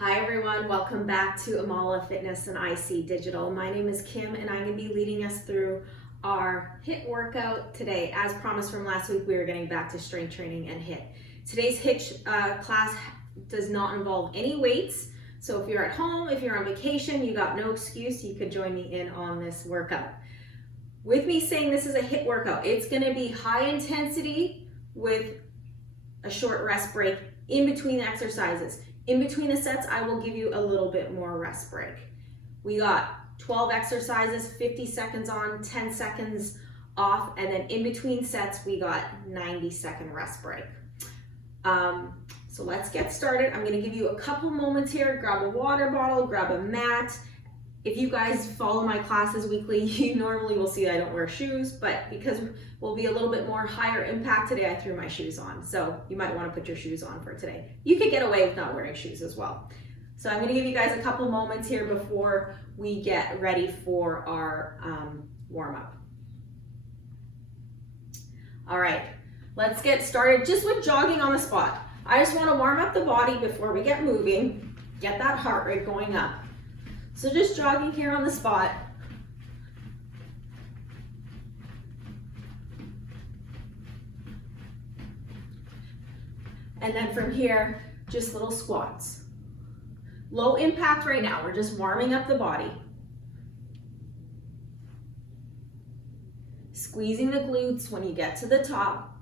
Hi everyone, welcome back to Amala Fitness and IC Digital. My name is Kim and I'm going to be leading us through our HIIT workout today. As promised from last week, we are getting back to strength training and HIIT. Today's HIIT class does not involve any weights, so if you're at home, if you're on vacation, you got no excuse, you could join me in on this workout. With me saying this is a HIIT workout, it's going to be high intensity with a short rest break in between exercises. In between the sets, I will give you a little bit more rest break. We got 12 exercises, 50 seconds on, 10 seconds off, and then in between sets, we got 90-second rest break. So let's get started. I'm gonna give you a couple moments here. Grab a water bottle, grab a mat. If you guys follow my classes weekly, you normally will see I don't wear shoes, but because we'll be a little bit more higher impact today, I threw my shoes on. So you might want to put your shoes on for today. You could get away with not wearing shoes as well. So I'm going to give you guys a couple moments here before we get ready for our warm up. All right, let's get started just with jogging on the spot. I just want to warm up the body before we get moving, get that heart rate going up. So just jogging here on the spot. And then from here, just little squats. Low impact right now, we're just warming up the body. Squeezing the glutes when you get to the top.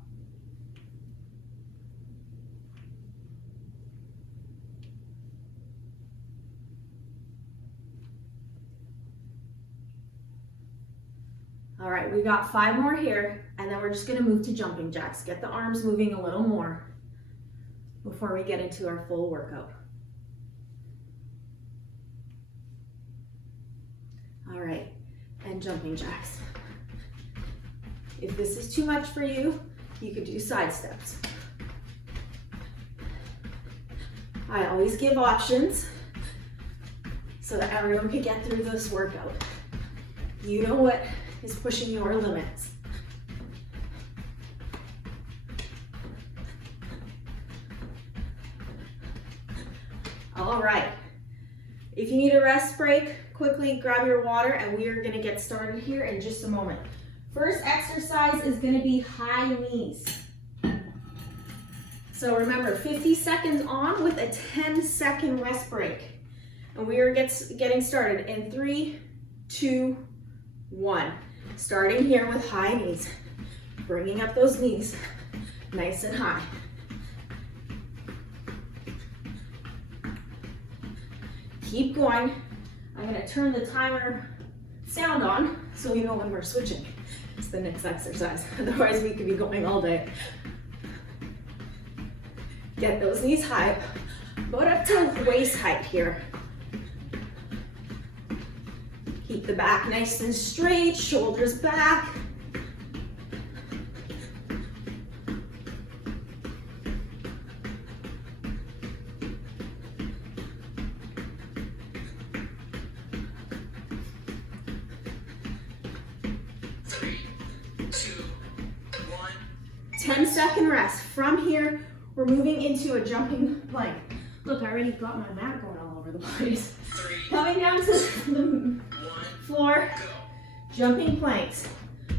All right, we got 5 more here, and then we're just gonna move to jumping jacks. Get the arms moving a little more before we get into our full workout. All right, and jumping jacks. If this is too much for you, you could do side steps. I always give options so that everyone can get through this workout. You know what is pushing your limits. All right, if you need a rest break, quickly grab your water and we are gonna get started here in just a moment. First exercise is gonna be high knees. So remember, 50 seconds on with a 10-second rest break. And we are getting started in 3, 2, 1. Starting here with high knees, bringing up those knees nice and high. Keep going. I'm gonna turn the timer sound on so we know when we're switching. It's the next exercise, otherwise we could be going all day. Get those knees high, about up to waist height here. Keep the back nice and straight, shoulders back. Three, 2, 1. 10-second rest. From here, we're moving into a jumping plank. Look, I already got my mat going all over the place. Coming down to the floor, jumping planks.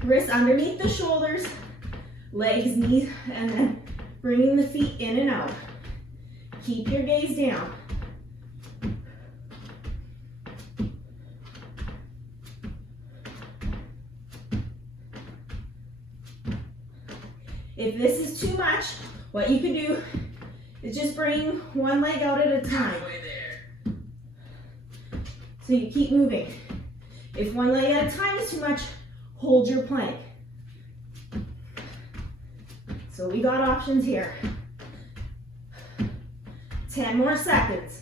Wrists underneath the shoulders, legs, knees, and then bringing the feet in and out. Keep your gaze down. If this is too much, what you can do is just bring one leg out at a time. So you keep moving. If one leg at a time is too much, hold your plank. So we got options here. 10 more seconds.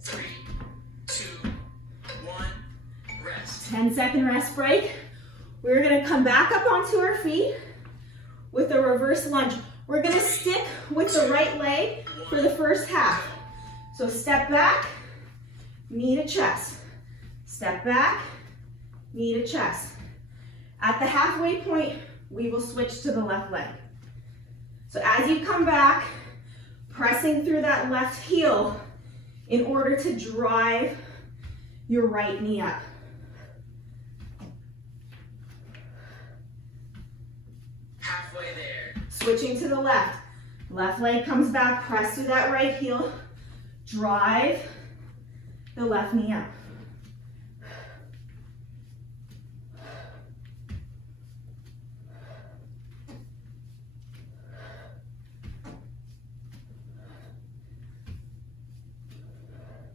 Three, 2, 1. Rest. 10-second rest break. We're gonna come back up onto our feet with a reverse lunge. We're gonna stick with the right leg for the first half. So step back, knee to chest. Step back, knee to chest. At the halfway point, we will switch to the left leg. So as you come back, pressing through that left heel in order to drive your right knee up. Halfway there. Switching to the left. Left leg comes back, press through that right heel, drive the left knee up.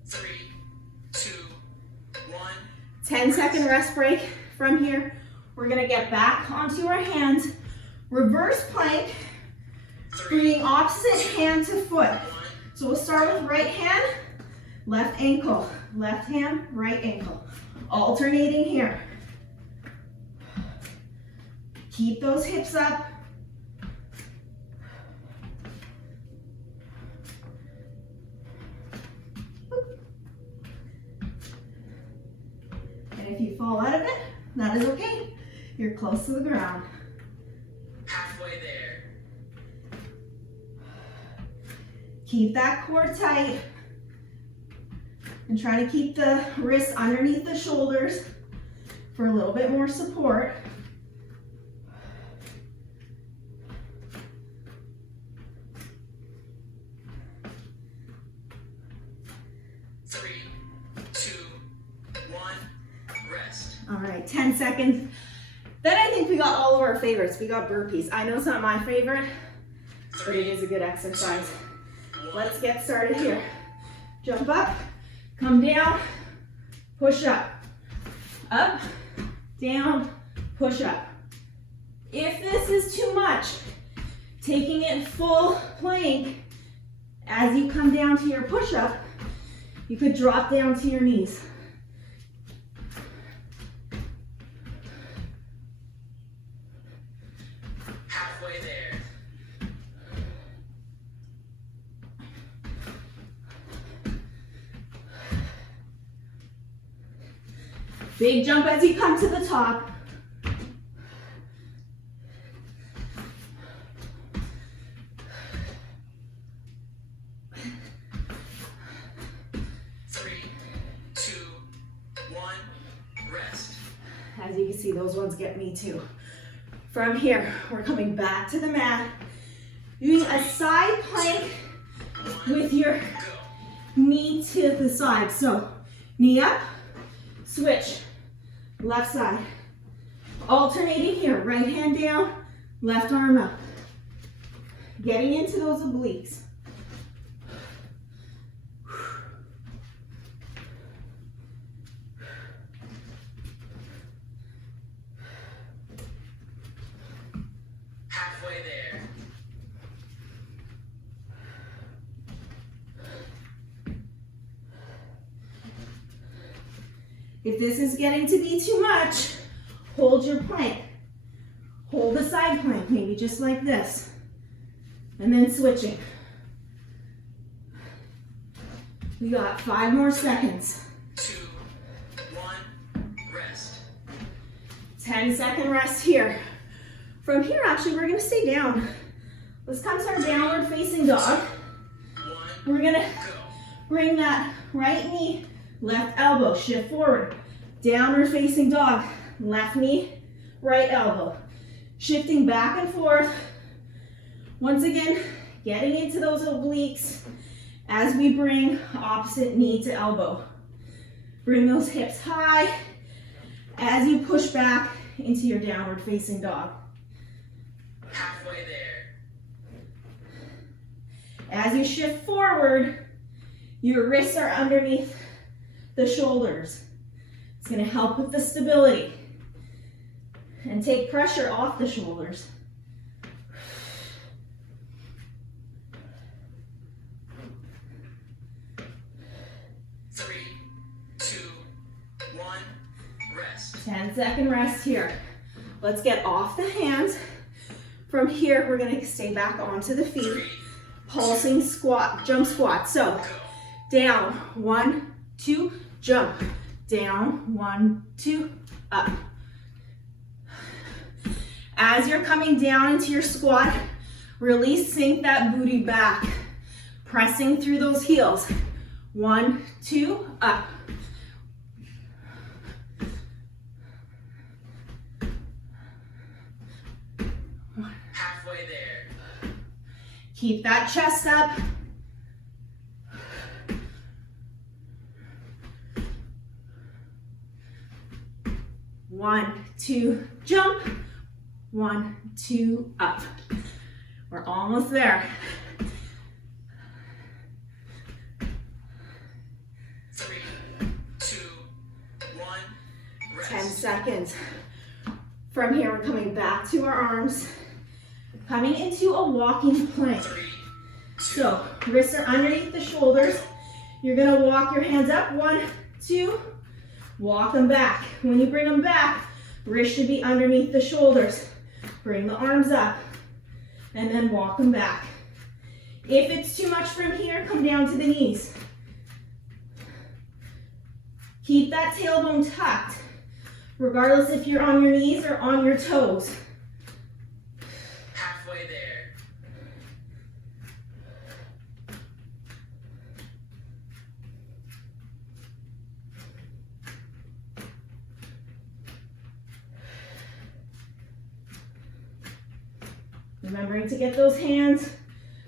Three, 2, 1. 10-second rest break from here. We're gonna get back onto our hands, reverse plank, bringing opposite hand to foot. So we'll start with right hand, left ankle, left hand, right ankle. Alternating here. Keep those hips up. And if you fall out of it, that is okay. You're close to the ground. Halfway there. Keep that core tight. And try to keep the wrists underneath the shoulders for a little bit more support. Three, 2, 1. Rest. All right, 10 seconds. Then I think we got all of our favorites. We got burpees. I know it's not my favorite, but it is a good exercise. Let's get started here. Jump up, come down, push up. Up, down, push up. If this is too much, taking it full plank, as you come down to your push-up, you could drop down to your knees. Halfway there. Big jump as you come to the top. Three, 2, 1. Rest. As you can see, those ones get me too. From here, we're coming back to the mat, doing a side plank with your knee to the side. So, knee up, switch, left side. Alternating here, right hand down, left arm up. Getting into those obliques. Halfway there. If this is getting to be too much, hold your plank. Hold the side plank, maybe just like this. And then switching. We got 5 more seconds. 2, 1. Rest. 10-second rest here. From here, actually, we're gonna stay down. Let's come to our downward facing dog. 1. We're gonna Go. bring that right knee, left elbow, shift forward. Downward facing dog, left knee, right elbow. Shifting back and forth. Once again, getting into those obliques as we bring opposite knee to elbow. Bring those hips high as you push back into your downward facing dog. Halfway there. As you shift forward, your wrists are underneath the shoulders. It's going to help with the stability and take pressure off the shoulders. Three, 2, 1. Rest. 10-second rest here. Let's get off the hands. From here, we're going to stay back onto the feet. 3, Pulsing squat, jump squat. So go. down, 1, 2, jump. Down, 1, 2, up. As you're coming down into your squat, really sink that booty back, pressing through those heels. 1, 2, up. Halfway there. Keep that chest up. One, two, jump. 1, 2, up. We're almost there. 3, 2, 1, rest. 10 seconds. From here, we're coming back to our arms, coming into a walking plank. 3, 2, So wrists are underneath the shoulders. You're gonna walk your hands up. 1, 2, walk them back. When you bring them back, wrists should be underneath the shoulders. Bring the arms up and then walk them back. If it's too much from here, come down to the knees. Keep that tailbone tucked, regardless if you're on your knees or on your toes. halfway there. Remembering to get those hands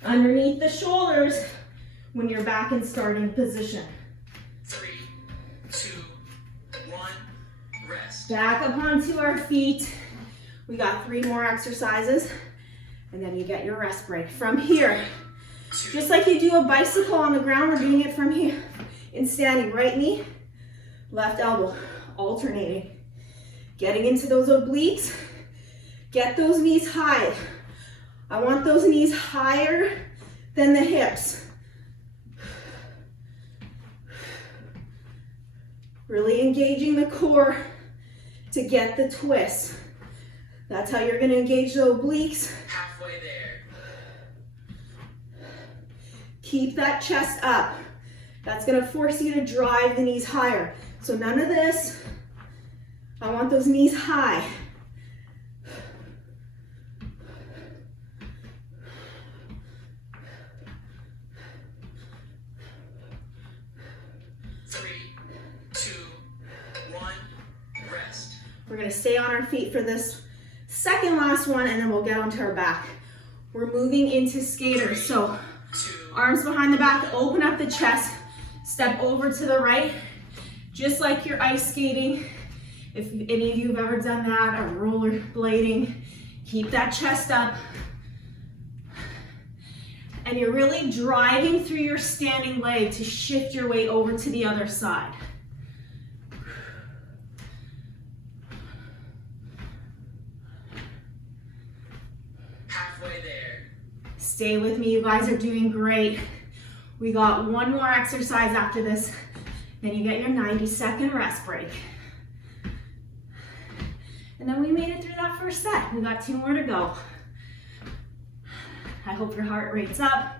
underneath the shoulders when you're back in starting position. 3, 2, 1, rest. Back up onto our feet. We got 3 more exercises, and then you get your rest break. From here, 2, just like you do a bicycle on the ground, we're doing it from here in standing. Right knee, left elbow, alternating. Getting into those obliques. Get those knees high. I want those knees higher than the hips. Really engaging the core to get the twist. That's how you're going to engage the obliques. halfway there. Keep that chest up. That's going to force you to drive the knees higher. So none of this. I want those knees high. We're gonna stay on our feet for this second last one, and then we'll get onto our back. We're moving into skaters. So arms behind the back, open up the chest, step over to the right, just like you're ice skating. If any of you have ever done that, or roller blading, keep that chest up. And you're really driving through your standing leg to shift your weight over to the other side. Stay with me, you guys are doing great. We got 1 more exercise after this, then you get your 90-second rest break. And then we made it through that first set. We got 2 more to go. I hope your heart rate's up.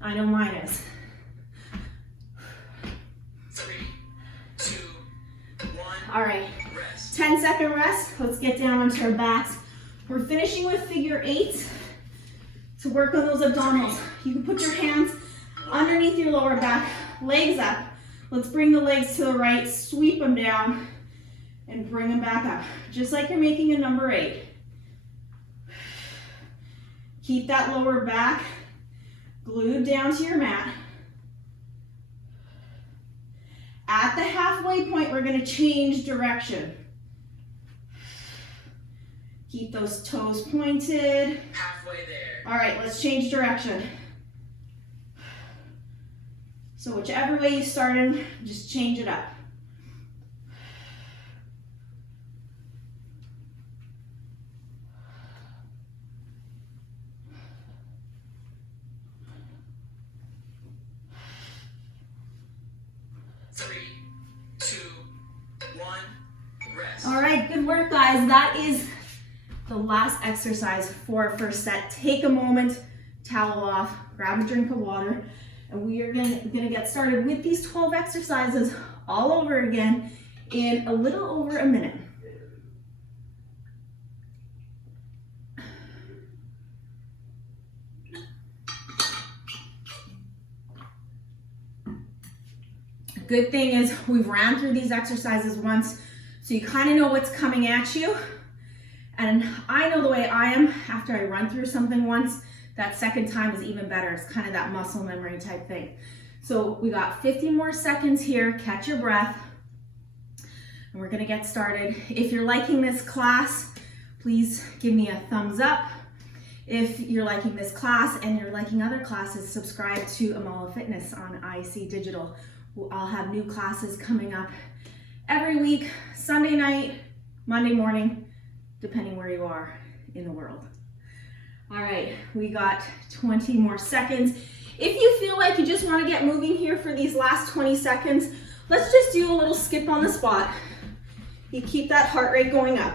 I know mine is. 3, 2, 1. All right, Rest. 10-second rest. Let's get down onto our backs. We're finishing with figure 8. To work on those abdominals. You can put your hands underneath your lower back, legs up. Let's bring the legs to the right, sweep them down, and bring them back up. Just like you're making a number 8. Keep that lower back glued down to your mat. At the halfway point, we're gonna change direction. Keep those toes pointed. Halfway there. All right, let's change direction. So whichever way you started, just change it up. Three, 2, 1, rest. All right, good work, guys. That is the last exercise for our first set. Take a moment, towel off, grab a drink of water, and we are gonna get started with these 12 exercises all over again in a little over a minute. Good thing is we've ran through these exercises once, so you kind of know what's coming at you. And I know the way I am, after I run through something once, that second time is even better. It's kind of that muscle memory type thing. So we got 50 more seconds here. Catch your breath. And we're gonna get started. If you're liking this class, please give me a thumbs up. If you're liking this class and you're liking other classes, subscribe to Amala Fitness on IC Digital. I'll have new classes coming up every week, Sunday night, Monday morning, depending where you are in the world. All right, we got 20 more seconds. If you feel like you just want to get moving here for these last 20 seconds, let's just do a little skip on the spot. You keep that heart rate going up.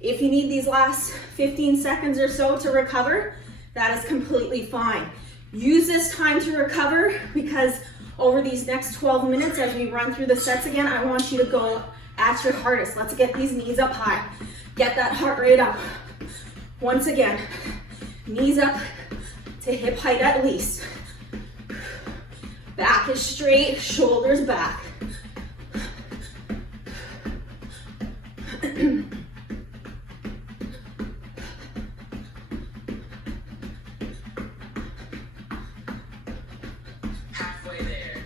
If you need these last 15 seconds or so to recover, that is completely fine. Use this time to recover, because over these next 12 minutes, as we run through the sets again, I want you to go at your hardest. Let's get these knees up high. Get that heart rate up. Once again, knees up to hip height at least. Back is straight, shoulders back. Halfway there.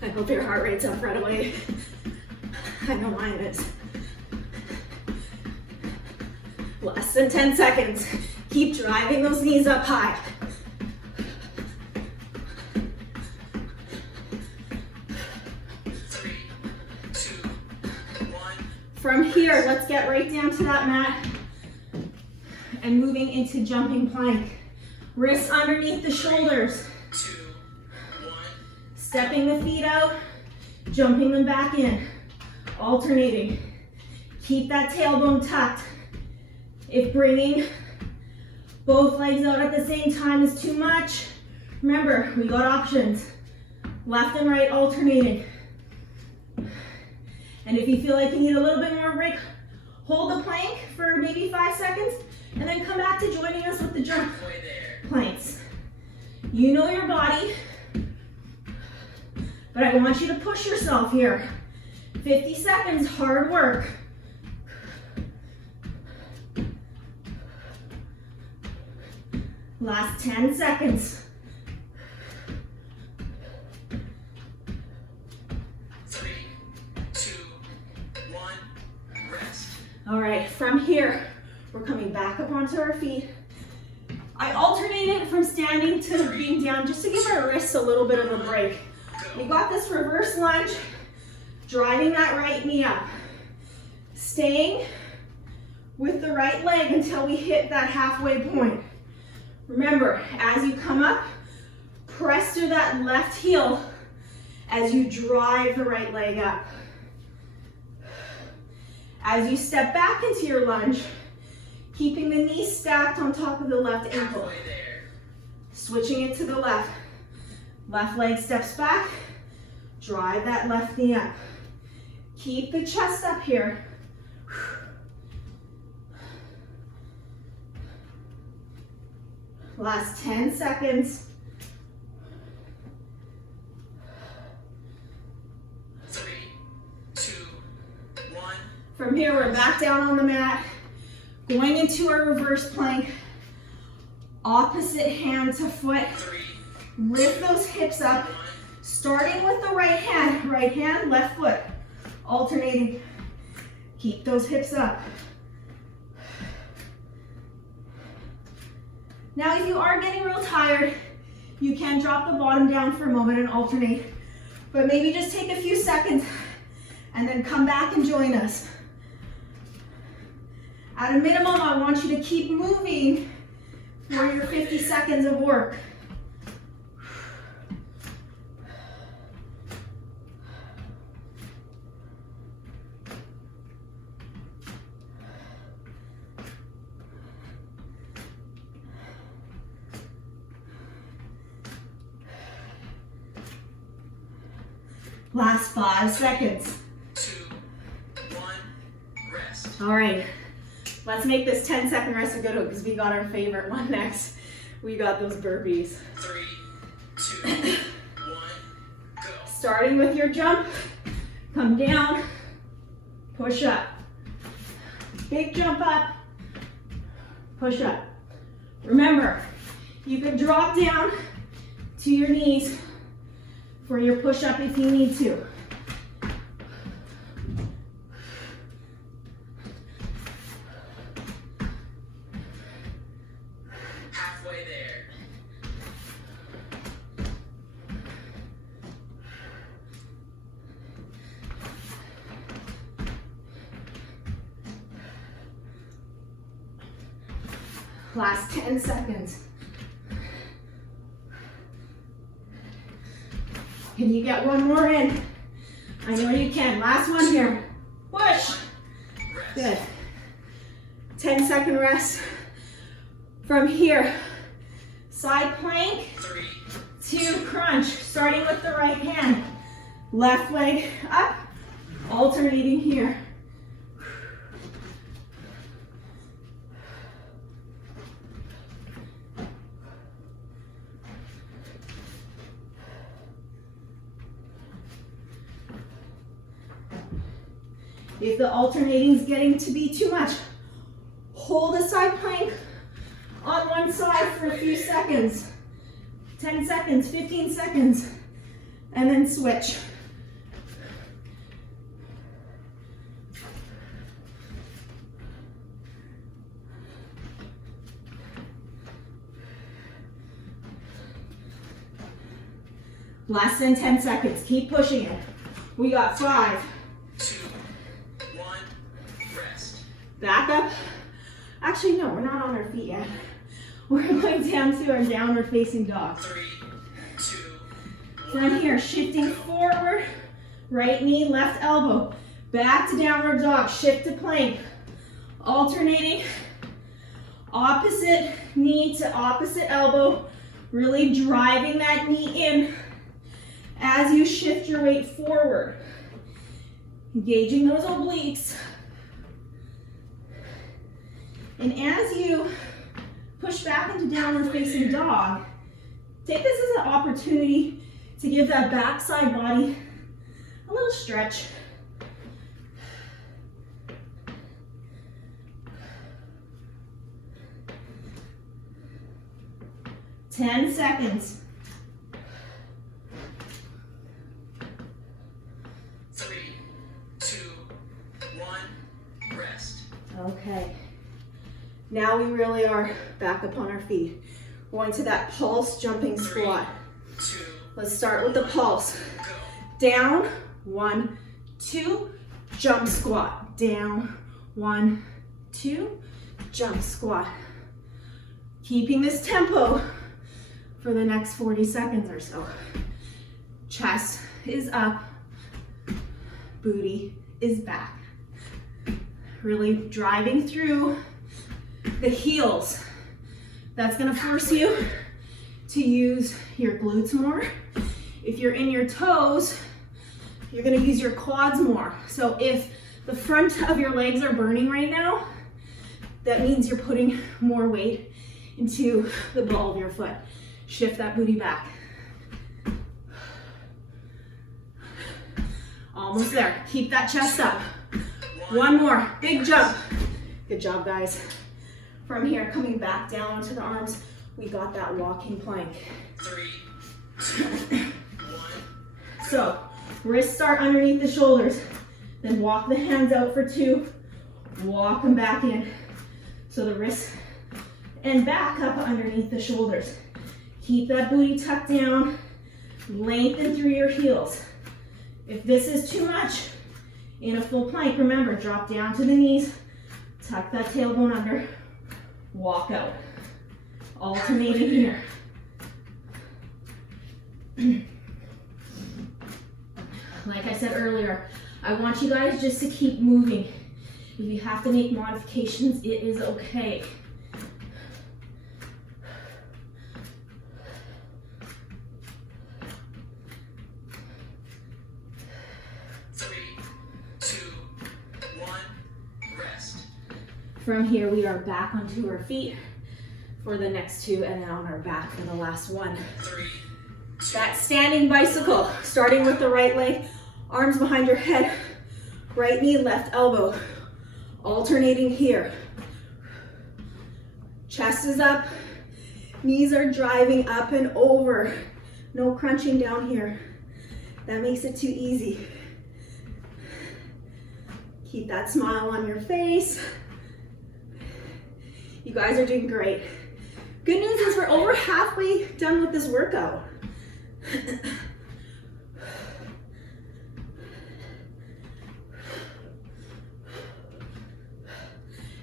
I hope your heart rate's up right away. I know mine is. Less than 10 seconds. Keep driving those knees up high. Three, two, one. From here, let's get right down to that mat and moving into jumping plank. Wrists underneath the shoulders. 2, 1. Stepping the feet out, jumping them back in. Alternating. Keep that tailbone tucked. If bringing both legs out at the same time is too much, remember, we got options. Left and right alternating. And if you feel like you need a little bit more break, hold the plank for maybe 5 seconds, and then come back to joining us with the jump Halfway there. planks. You know your body, but I want you to push yourself here. 50 seconds, hard work. Last 10 seconds. 3, 2, 1. Rest. All right, from here, we're coming back up onto our feet. I alternated from standing to being down just to give our wrists a little bit of a break. You got this reverse lunge, driving that right knee up. Staying with the right leg until we hit that halfway point. Remember, as you come up, press through that left heel as you drive the right leg up. As you step back into your lunge, keeping the knee stacked on top of the left ankle. Halfway there. Switching it to the left. Left leg steps back, drive that left knee up. Keep the chest up here. Last 10 seconds. 3, 2, 1. From here, we're back down on the mat, going into our reverse plank. Opposite hand to foot. 3, Lift those hips up, starting with the right hand, left foot. Alternating. Keep those hips up. Now, if you are getting real tired, you can drop the bottom down for a moment and alternate. But maybe just take a few seconds and then come back and join us. At a minimum, I want you to keep moving for your 50 seconds of work. Last 5 seconds. 2, 1. Rest. All right, let's make this 10-second rest a good one because we got our favorite one next. We got those burpees. 3, 2, 1, go. Starting with your jump, come down, push up. Big jump up, push up. Remember, you can drop down to your knees for your push up if you need to. Halfway there. Last 10 seconds. Can you get one more in? I know you can. Last one here. Push. Rest. Good. 10-second rest. From here, side plank 3, to crunch, starting with the right hand. Left leg up, alternating here. If the alternating is getting to be too much, hold a side plank on one side for a few seconds. 10 seconds, 15 seconds, and then switch. Less than 10 seconds, keep pushing it. We got 5. 2, 1, rest. Back up. Actually, no, we're not on our feet yet. We're going down to our downward facing dog. 3, 2, Down here, shifting forward, right knee, left elbow. Back to downward dog, shift to plank. Alternating, opposite knee to opposite elbow. Really driving that knee in as you shift your weight forward. Engaging those obliques. And as you push back into downward facing dog, take this as an opportunity to give that backside body a little stretch. Ten seconds. 3, 2, 1, rest. Okay. Now we really are back up on our feet. Going to that pulse jumping squat. 2, Let's start with the pulse. go. Down, 1, 2, jump squat. Down, 1, 2, jump squat. Keeping this tempo for the next 40 seconds or so. Chest is up, booty is back. Really driving through the heels. That's gonna force you to use your glutes more. If you're in your toes, you're gonna use your quads more. So if the front of your legs are burning right now, that means you're putting more weight into the ball of your foot. Shift that booty back. Almost there. Keep that chest up. One more. Big jump. Good job, guys. From here, coming back down onto the arms, we got that walking plank. 3, 2, 1. So, wrists start underneath the shoulders. Then walk the hands out for 2. Walk them back in. So the wrists and back up underneath the shoulders. Keep that booty tucked down. Lengthen through your heels. If this is too much, in a full plank, remember, drop down to the knees, tuck that tailbone under, walk out. Alternating here. Like I said earlier, I want you guys just to keep moving. If you have to make modifications, it is okay. From here, we are back onto our feet for the next two, and then on our back for the last one. 3, 2, That standing bicycle, starting with the right leg, arms behind your head, right knee, left elbow, alternating here. Chest is up, knees are driving up and over. No crunching down here. That makes it too easy. Keep that smile on your face. You guys are doing great. Good news is we're over halfway done with this workout.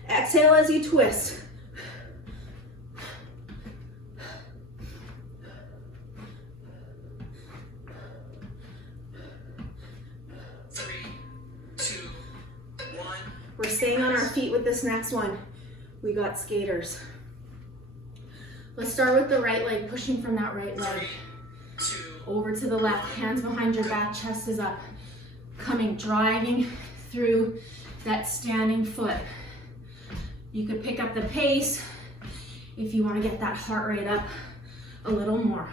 Exhale as you twist. 3, 2, 1. We're staying on our feet with this next one. We got skaters. Let's start with the right leg, pushing from that right leg. 3, 2, Over to the left, hands behind your back, chest is up. Coming, driving through that standing foot. You could pick up the pace if you want to get that heart rate up a little more.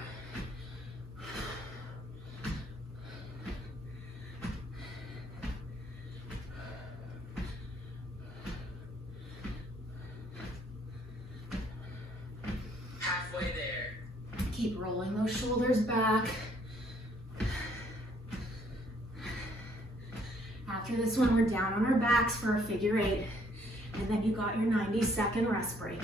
halfway there. Keep rolling those shoulders back. After this one, we're down on our backs for a figure 8. And then you got your 90-second rest break.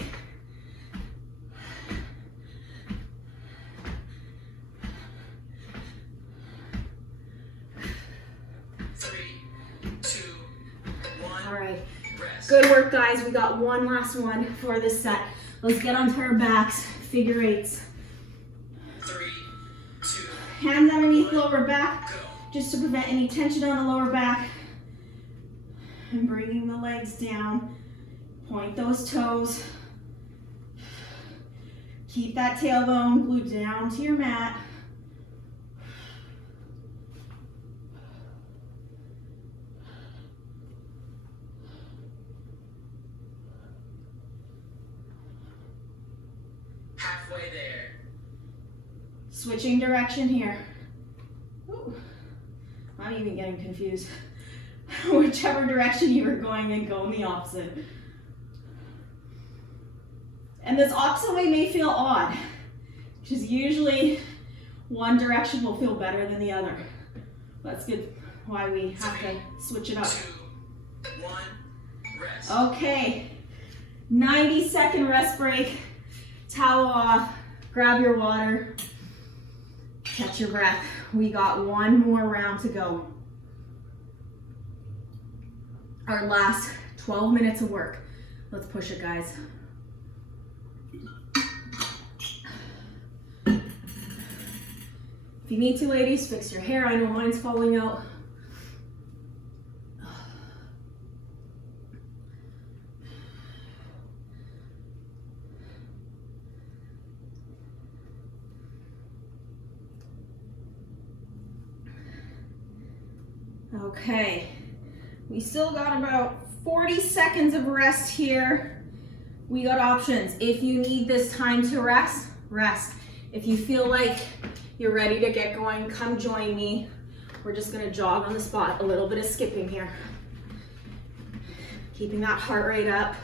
All right, good work, guys. We got one last one for this set. Let's get onto our backs, figure 8s. 3, 2, Hands underneath lower back, go. just to prevent any tension on the lower back. And bringing the legs down. Point those toes. Keep that tailbone glued down to your mat. Halfway there. Switching direction here. Ooh, I'm even getting confused. Whichever direction you were going in, go in the opposite. And this opposite way may feel odd, because usually one direction will feel better than the other. That's good, why we have to switch it up. 2, 1, rest. Okay, 90-second rest break. Towel off, grab your water, catch your breath. We got one more round to go. Our last 12 minutes of work. Let's push it, guys. If you need to, ladies, fix your hair. I know mine's falling out. Okay, we still got about 40 seconds of rest here. We got options. If you need this time to rest, rest. If you feel like you're ready to get going, come join me. We're just gonna jog on the spot, a little bit of skipping here. Keeping that heart rate up.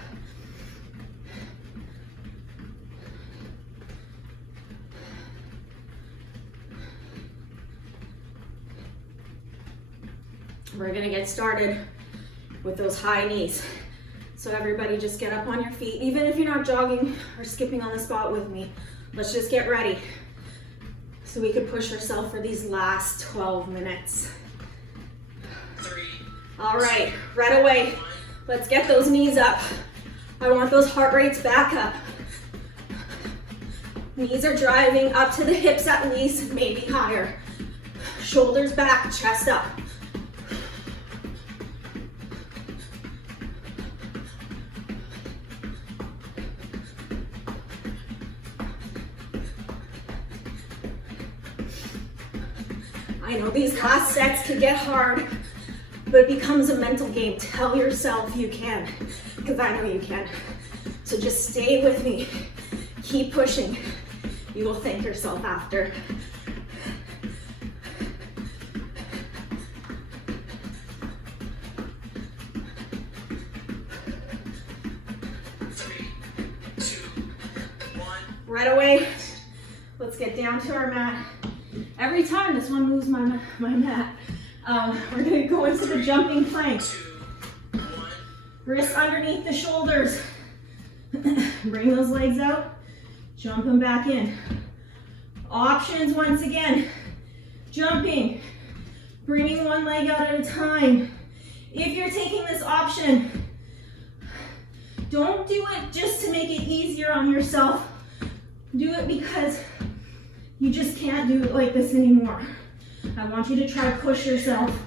We're gonna get started with those high knees. So everybody just get up on your feet. Even if you're not jogging or skipping on the spot with me, let's just get ready so we can push ourselves for these last 12 minutes. 3, All right, right away, let's get those knees up. I want those heart rates back up. Knees are driving up to the hips at least, maybe higher. Shoulders back, chest up. I know these last sets can get hard, but it becomes a mental game. Tell yourself you can, because I know you can. So just stay with me. Keep pushing. You will thank yourself after. Right away, let's get down to our mat. Every time this one moves my mat, we're gonna go into the jumping plank. Wrists underneath the shoulders. Bring those legs out, jump them back in. Options once again, jumping, bringing one leg out at a time. If you're taking this option, don't do it just to make it easier on yourself. Do it because you just can't do it like this anymore. I want you to try to push yourself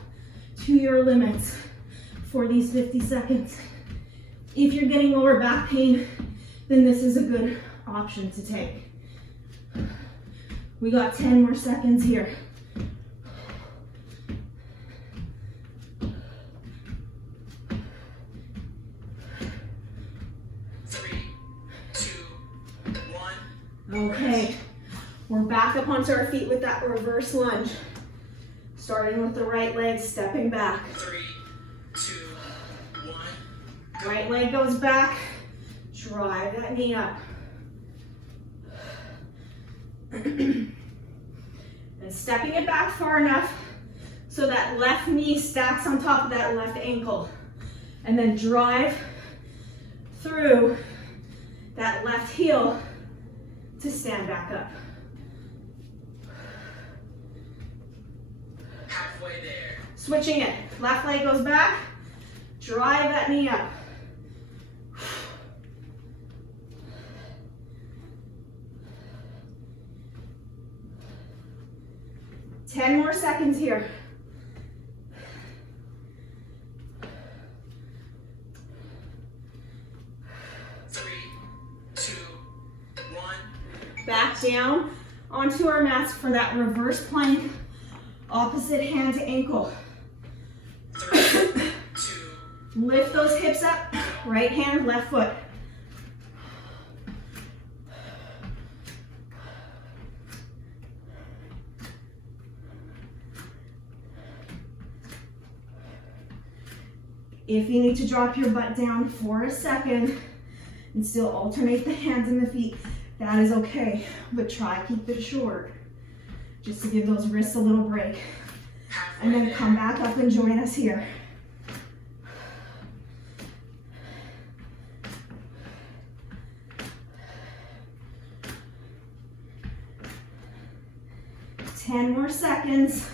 to your limits for these 50 seconds. If you're getting lower back pain, then this is a good option to take. We got 10 more seconds here. Okay, we're back up onto our feet with that reverse lunge. Starting with the right leg, stepping back. 3, 2, 1. Right leg goes back, drive that knee up. And stepping it back far enough so that left knee stacks on top of that left ankle. And then drive through that left heel to stand back up. Halfway there. Switching it. Left leg goes back. Drive that knee up. Ten more seconds here. Back down onto our mats for that reverse plank, opposite hand to ankle. 3, 2. Lift those hips up, right hand, left foot. If you need to drop your butt down for a second and still alternate the hands and the feet, that is okay, but try keep it short, just to give those wrists a little break. And then come back up and join us here. Ten more seconds.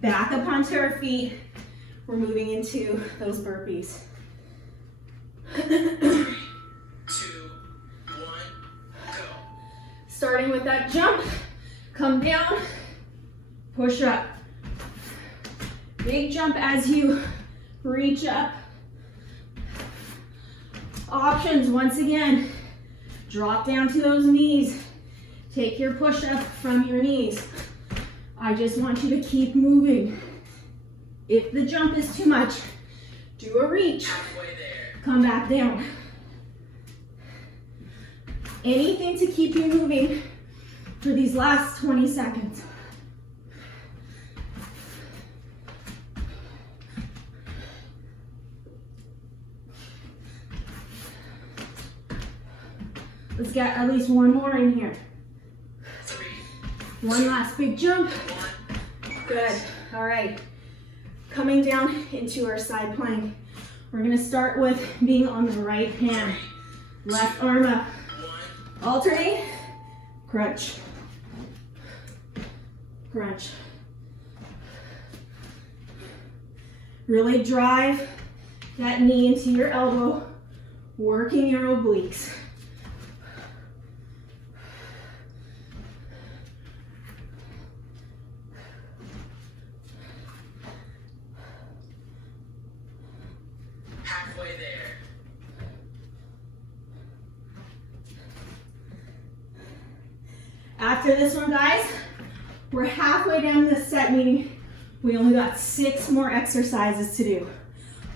Back up onto our feet. We're moving into those burpees. 3, 2, 1, go. Starting with that jump, come down, push up. Big jump as you reach up. Options once again. Drop down to those knees. Take your push up from your knees. I just want you to keep moving. If the jump is too much, do a reach. Come back down. Anything to keep you moving for these last 20 seconds. Let's get at least one more in here. 3, One last big jump. 1. Good. All right. Coming down into our side plank. We're going to start with being on the right hand. Left arm up. 1. Alternate. Crunch. Crunch. Really drive that knee into your elbow, working your obliques. Halfway there. After this one, guys, We're halfway down this set, meaning we only got 6 more exercises to do.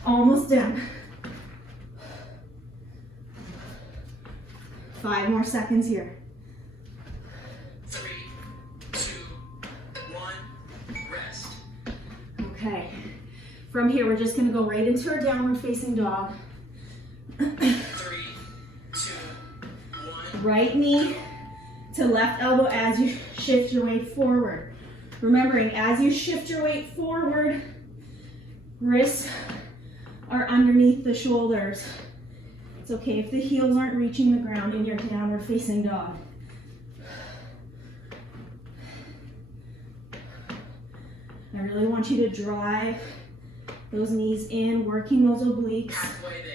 Almost done. 5 more seconds here. 3, 2, 1, rest. Okay. From here, we're just gonna go right into our downward facing dog. 3, 2, 1. Right knee to left elbow as you shift your weight forward. Remembering, as you shift your weight forward, wrists are underneath the shoulders. It's okay if the heels aren't reaching the ground in your downward facing dog. I really want you to drive those knees in, working those obliques. Halfway there.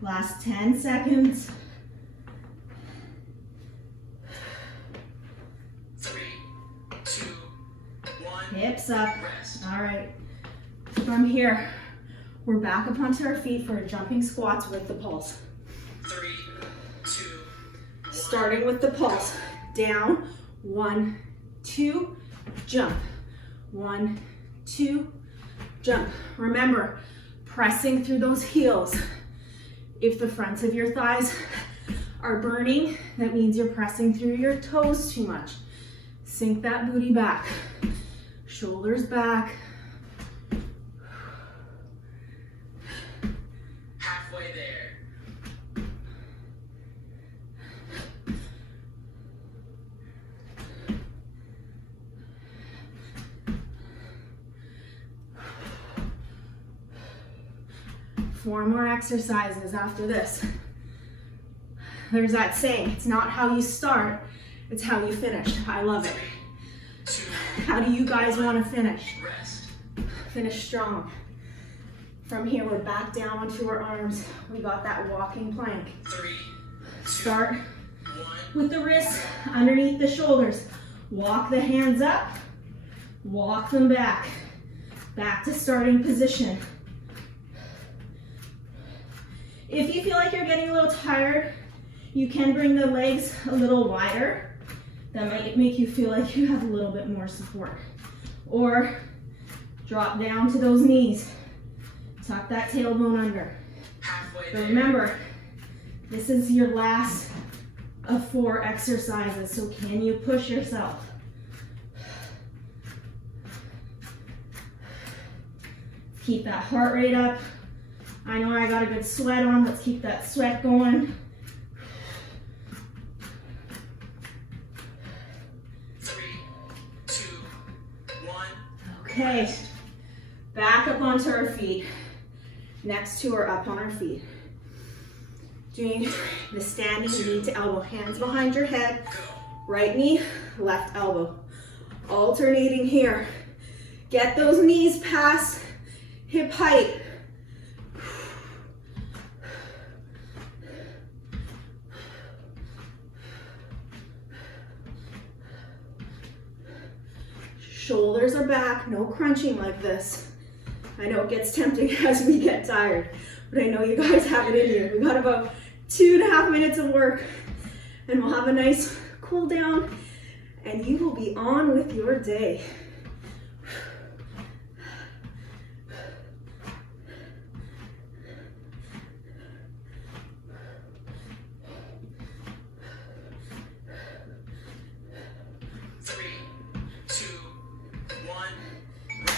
Last 10 seconds. 3, 2, 1. Hips up. Rest. All right. From here, we're back up onto our feet for jumping squats with the pulse. 3, 2, 1. Starting with the pulse. Down, 1, 2, jump. 1, 2, jump. Remember, pressing through those heels. If the fronts of your thighs are burning, that means you're pressing through your toes too much. Sink that booty back. Shoulders back. Halfway there. Four more exercises after this. There's that saying, it's not how you start, it's how you finish. I love it. 2, How do you guys want to finish? rest. Finish strong. From here, we're back down onto our arms. We got that walking plank. 3, 2, Start 1. with the wrists underneath the shoulders. Walk the hands up, walk them back. Back to starting position. If you feel like you're getting a little tired, you can bring the legs a little wider. That might make you feel like you have a little bit more support. Or drop down to those knees. Tuck that tailbone under. Halfway But there. remember, this is your last of 4 exercises, so can you push yourself? Keep that heart rate up. I know I got a good sweat on. Let's keep that sweat going. 3, 2, 1. Okay, back up onto our feet. Next to or up on our feet. Doing the standing knee to elbow, hands behind your head, Go. right knee, left elbow. Alternating here. Get those knees past hip height. Shoulders are back, no crunching like this. I know it gets tempting as we get tired, but I know you guys have it in you. We got about 2.5 minutes of work and we'll have a nice cool down and you will be on with your day.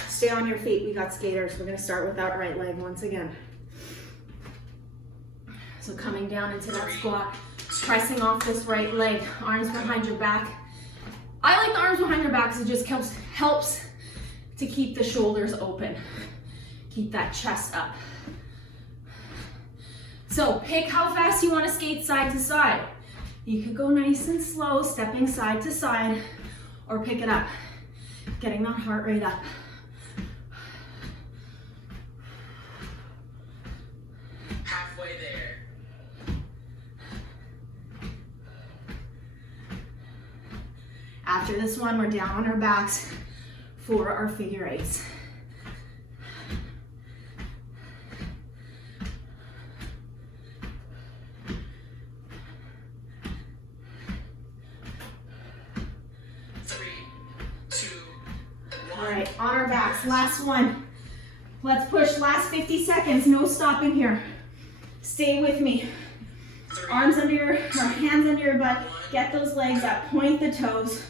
Stay on your feet. We got skaters. We're going to start with that right leg once again. So coming down into that squat, pressing off this right leg, arms behind your back. I like the arms behind your back because it just helps to keep the shoulders open. Keep that chest up. So pick how fast you want to skate side to side. You could go nice and slow, stepping side to side, or pick it up, getting that heart rate up. Halfway there. After this one, we're down on our backs. for our figure eights. All right, on our backs, last one. Let's push, last 50 seconds, no stopping here. Stay with me. Arms under your, or hands under your butt. Get those legs up, point the toes,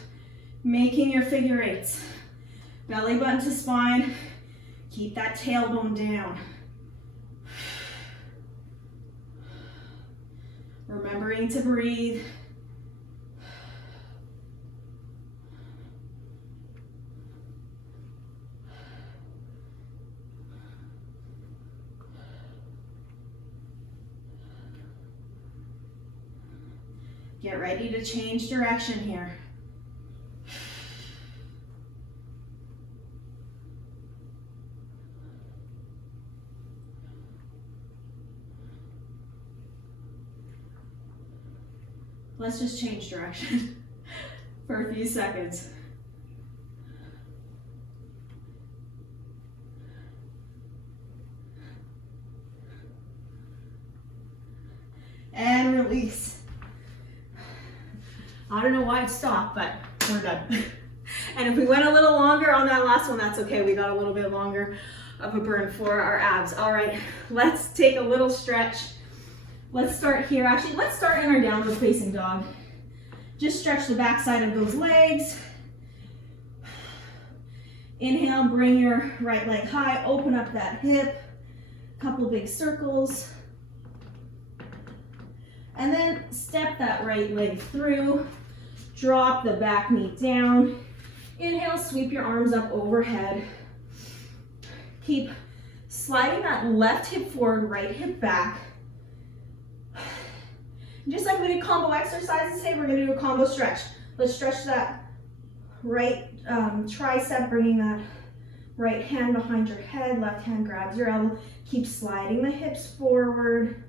making your figure eights. Belly button to spine. Keep that tailbone down. Remembering to breathe. Get ready to change direction here. Let's just change direction for a few seconds. And release. I don't know why it stopped, but we're done. And if we went a little longer on that last one, that's okay. We got a little bit longer of a burn for our abs. All right, let's take a little stretch. Let's start here. Actually, let's start in our downward facing dog. Just stretch the back side of those legs. Inhale, bring your right leg high, open up that hip. Couple big circles. And then step that right leg through. Drop the back knee down. Inhale, sweep your arms up overhead. Keep sliding that left hip forward, right hip back. Just like we did combo exercises today, we're gonna do a combo stretch. Let's stretch that right tricep, bringing that right hand behind your head, left hand grabs your elbow. Keep sliding the hips forward.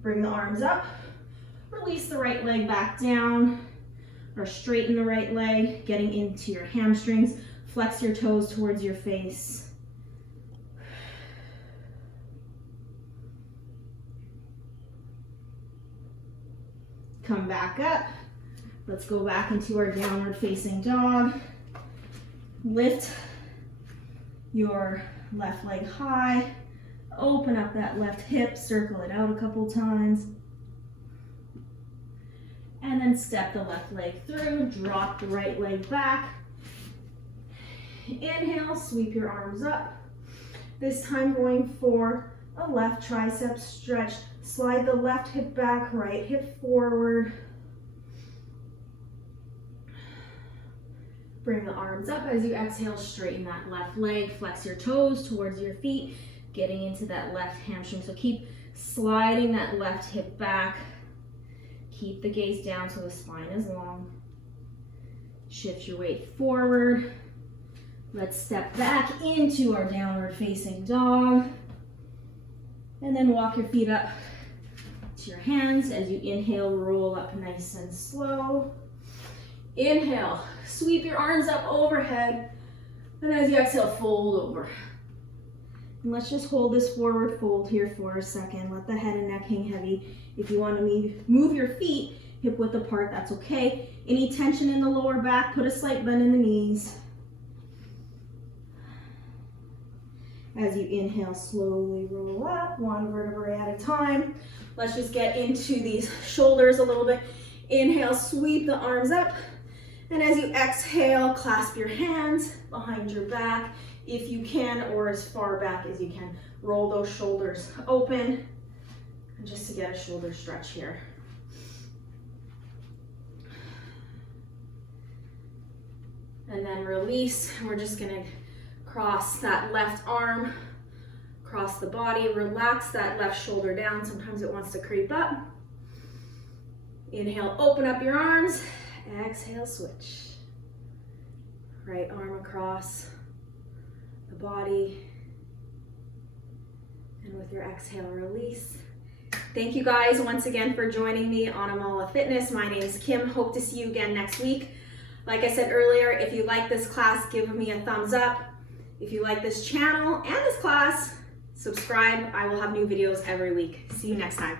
Bring the arms up. Release the right leg back down, or straighten the right leg, getting into your hamstrings. Flex your toes towards your face. Come back up. Let's go back into our downward facing dog. Lift your left leg high. Open up that left hip, circle it out a couple times. And then step the left leg through, drop the right leg back. Inhale, sweep your arms up. This time going for a left tricep stretch. Slide the left hip back, right hip forward. Bring the arms up as you exhale, straighten that left leg, flex your toes towards your feet, getting into that left hamstring. So keep sliding that left hip back. Keep the gaze down so the spine is long. Shift your weight forward. Let's step back into our downward facing dog. And then walk your feet up to your hands. As you inhale, roll up nice and slow. Inhale, sweep your arms up overhead. And as you exhale, fold over. And let's just hold this forward fold here for a second. Let the head and neck hang heavy. If you want to move your feet hip width apart, that's okay. Any tension in the lower back, put a slight bend in the knees. As you inhale, slowly roll up, one vertebrae at a time. Let's just get into these shoulders a little bit. Inhale, sweep the arms up. And as you exhale, clasp your hands behind your back if you can, or as far back as you can. Roll those shoulders open, and just to get a shoulder stretch here. And then release. We're just gonna cross that left arm, cross the body, relax that left shoulder down. Sometimes it wants to creep up. Inhale, open up your arms. Exhale, switch. Right arm across the body. And with your exhale, release. Thank you guys once again for joining me on Amala Fitness. My name is Kim. Hope to see you again next week. Like I said earlier, if you like this class, give me a thumbs up. If you like this channel and this class, subscribe. I will have new videos every week. See you next time.